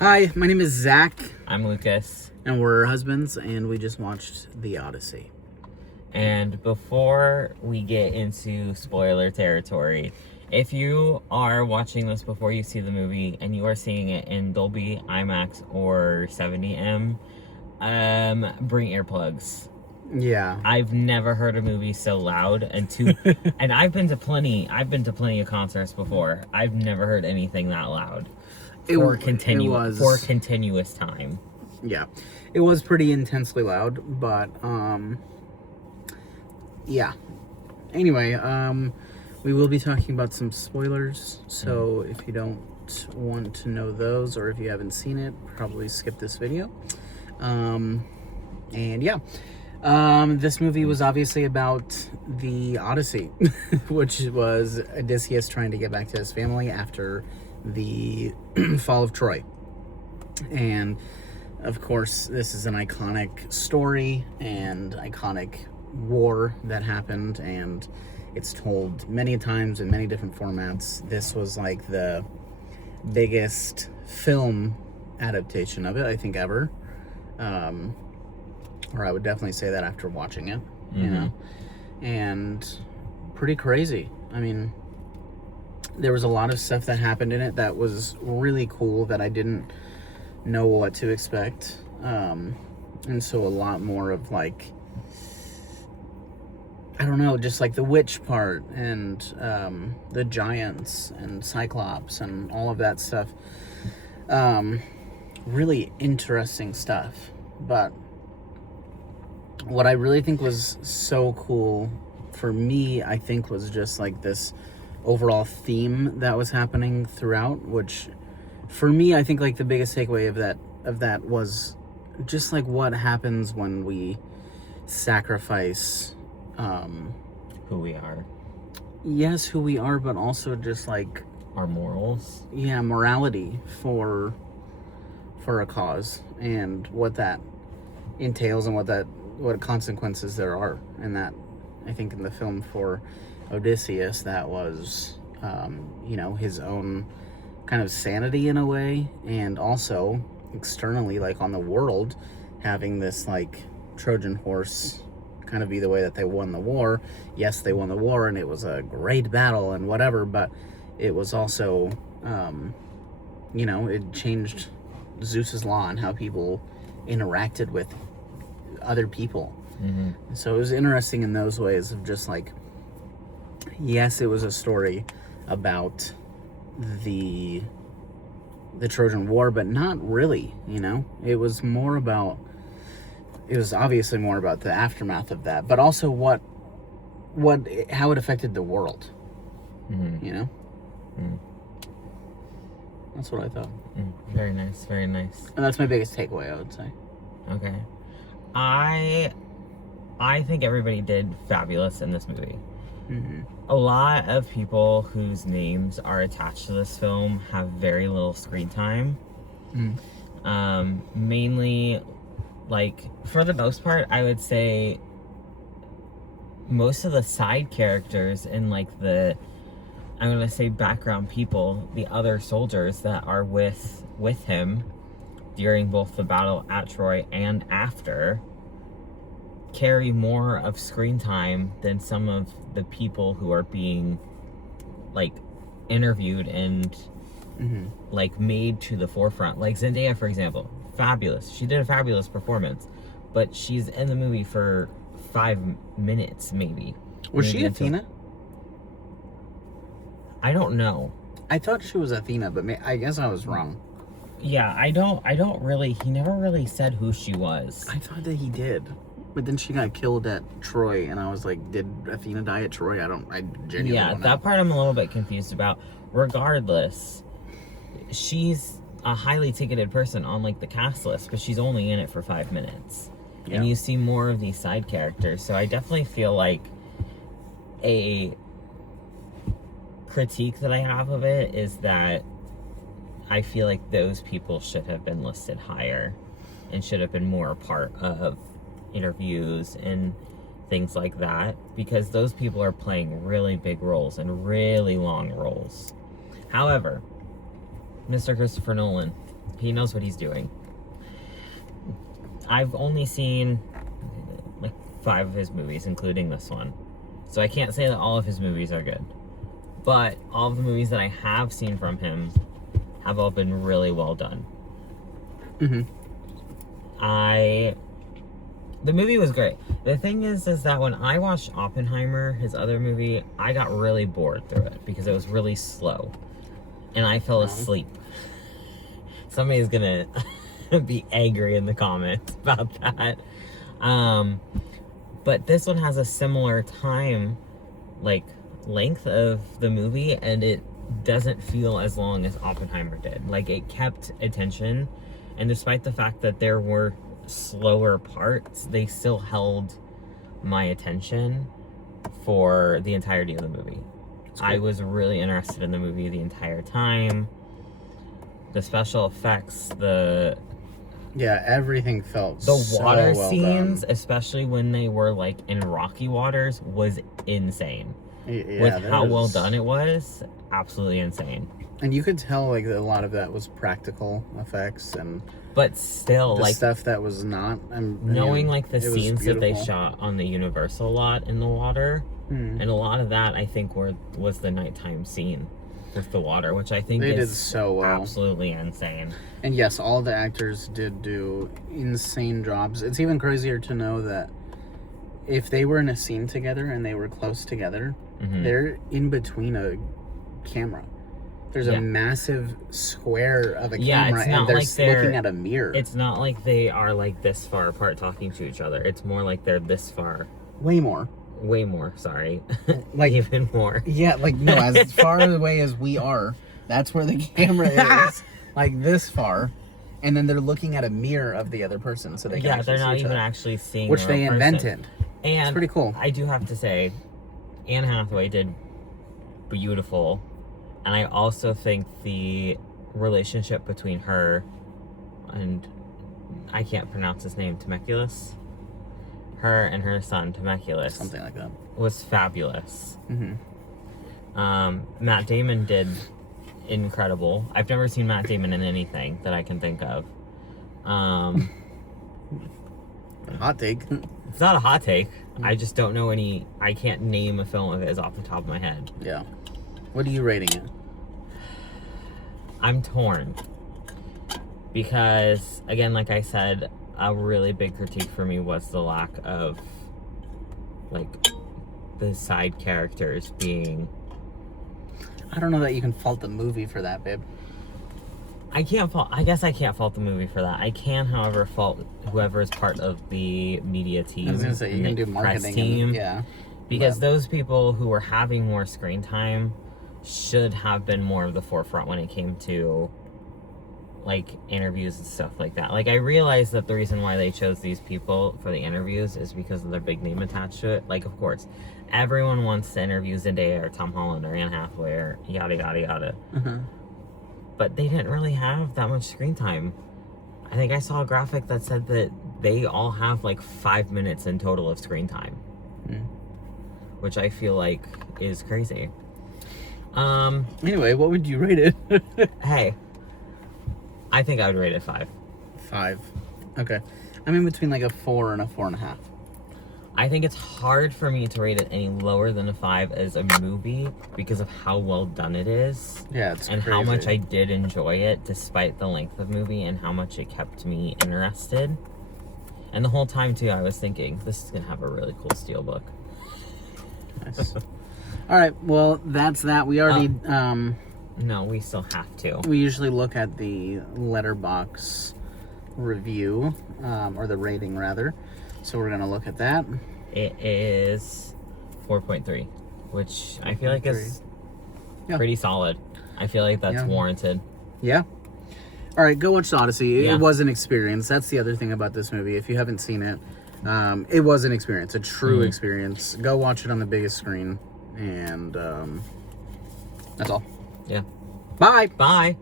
Hi, my name is Zach, I'm Lukas. and we're husbands, and we just watched The Odyssey. And before we get into spoiler territory, if you are watching this before you see the movie and you are seeing it in Dolby, IMAX, or 70M, bring earplugs. Yeah. I've never heard a movie so loud and I've been to plenty of concerts before. I've never heard anything that loud for continuous time. Yeah. It was pretty intensely loud, but, yeah. Anyway, we will be talking about some spoilers, so if you don't want to know those, or if you haven't seen it, probably skip this video. And yeah. This movie was obviously about the Odyssey, which was Odysseus trying to get back to his family after the fall of Troy. And of course, this is an iconic story and iconic war that happened, and it's told many times in many different formats. This was like the biggest film adaptation of it, I think, ever. Or I would definitely say that after watching it, you know, and pretty crazy. I mean, there was a lot of stuff that happened in it that was really cool that I didn't know what to expect. And so a lot more of like, I don't know, just like the witch part and the giants and Cyclops and all of that stuff. Really interesting stuff. But what I really think was so cool for me, I think, was just like this overall theme that was happening throughout, which for me, I think like the biggest takeaway of that was just like what happens when we sacrifice who we are. Yes, who we are, but also just like our morals. Yeah, morality for a cause, and what that entails and what consequences there are. And that, I think, in the film for Odysseus, that was his own kind of sanity in a way, and also externally, like on the world, having this like Trojan horse kind of be the way that they won the war. Yes, they won the war and it was a great battle and whatever, but it was also it changed Zeus's law and how people interacted with other people. So it was interesting in those ways of just like, yes, it was a story about the Trojan War, but not really, it was obviously more about the aftermath of that, but also how it affected the world. That's what I thought. Very nice, very nice. And that's my biggest takeaway, I would say. Okay. I think everybody did fabulous in this movie. A lot of people whose names are attached to this film have very little screen time. Mainly, like, for the most part, I would say most of the side characters and like I'm gonna say background people, the other soldiers that are with him during both the battle at Troy and after, carry more of screen time than some of the people who are being like interviewed and like made to the forefront. Like Zendaya, for example, fabulous. She did a fabulous performance, but she's in the movie for 5 minutes, maybe. Was she Athena? I don't know. I thought she was Athena, but I guess I was wrong. Yeah, I don't really, he never really said who she was. I thought that he did. But then she got killed at Troy, and I was like, did Athena die at Troy? I genuinely don't know. That part I'm a little bit confused about. Regardless, she's a highly ticketed person on like the cast list, but she's only in it for 5 minutes. Yeah. And you see more of these side characters. So I definitely feel like a critique that I have of it is that I feel like those people should have been listed higher and should have been more a part of interviews and things like that, because those people are playing really big roles and really long roles. However, Mr. Christopher Nolan, He knows what he's doing. I've only seen like 5 of his movies, including this one. So I can't say that all of his movies are good. But all of the movies that I have seen from him have all been really well done. Mm-hmm. The movie was great. The thing is that when I watched Oppenheimer, his other movie, I got really bored through it because it was really slow. And I fell asleep. Somebody's gonna be angry in the comments about that. But this one has a similar time, like, length of the movie, and it doesn't feel as long as Oppenheimer did. Like, it kept attention, and despite the fact that there were slower parts, they still held my attention for the entirety of the movie. I was really interested in the movie the entire time. The special effects, everything felt the so water well scenes, done. especially when they were like in rocky waters, was insane. Yeah, with how well done it was, absolutely insane. And you could tell like a lot of that was practical effects, but still, the like stuff that was not. Knowing like the scenes that they beautiful. shot on the Universal lot in the water, and a lot of that I think was the nighttime scene with the water, which I think they did is so well. Absolutely insane. And yes, all the actors did do insane jobs. It's even crazier to know that if they were in a scene together and they were close together, they're in between a camera. There's a massive square of a camera, and they're like looking at a mirror. It's not like they are like this far apart talking to each other. It's more like they're this far. Way more, sorry. Like even more. Yeah, like no, as far away as we are, that's where the camera is. Like this far. And then they're looking at a mirror of the other person, so they can they're not see each even other. actually seeing Which the they real invented. person. And it's pretty cool. I do have to say, Anne Hathaway did beautiful, and I also think the relationship between her and, I can't pronounce his name, Temecula, her and her son Temecula, something like that, was fabulous. Matt Damon did incredible. I've never seen Matt Damon in anything that I can think of. Hot take. It's not a hot take. I just don't know any. I can't name a film of his off the top of my head. Yeah. What are you rating it? I'm torn. Because, again, like I said, a really big critique for me was the lack of, like, the side characters being... I don't know that you can fault the movie for that, babe. I guess I can't fault the movie for that. I can, however, fault whoever is part of the media team. I was gonna say, you can do marketing team. Yeah. Because those people who were having more screen time should have been more of the forefront when it came to, like, interviews and stuff like that. Like, I realized that the reason why they chose these people for the interviews is because of their big name attached to it. Like, of course, everyone wants to interview Zendaya or Tom Holland or Anne Hathaway or yada, yada, yada. But they didn't really have that much screen time. I think I saw a graphic that said that they all have, like, 5 minutes in total of screen time. Which I feel like is crazy. Anyway, what would you rate it? Hey, I think I would rate it 5. 5. Okay. I'm in between like a 4 and a 4.5. I think it's hard for me to rate it any lower than a 5 as a movie because of how well done it is. Yeah, it's and crazy. how much I did enjoy it despite the length of the movie and how much it kept me interested. And the whole time too, I was thinking, this is gonna have a really cool steelbook. Nice. All right, well, that's that. We already no, we still have to. We usually look at the Letterboxd review, or the rating rather. So we're gonna look at that. It is 4.3, which I feel like is pretty solid. I feel like that's warranted. Yeah. All right, go watch The Odyssey. Yeah. It was an experience. That's the other thing about this movie. If you haven't seen it, it was an experience, a true experience. Go watch it on the biggest screen, and that's all. Yeah. Bye. Bye.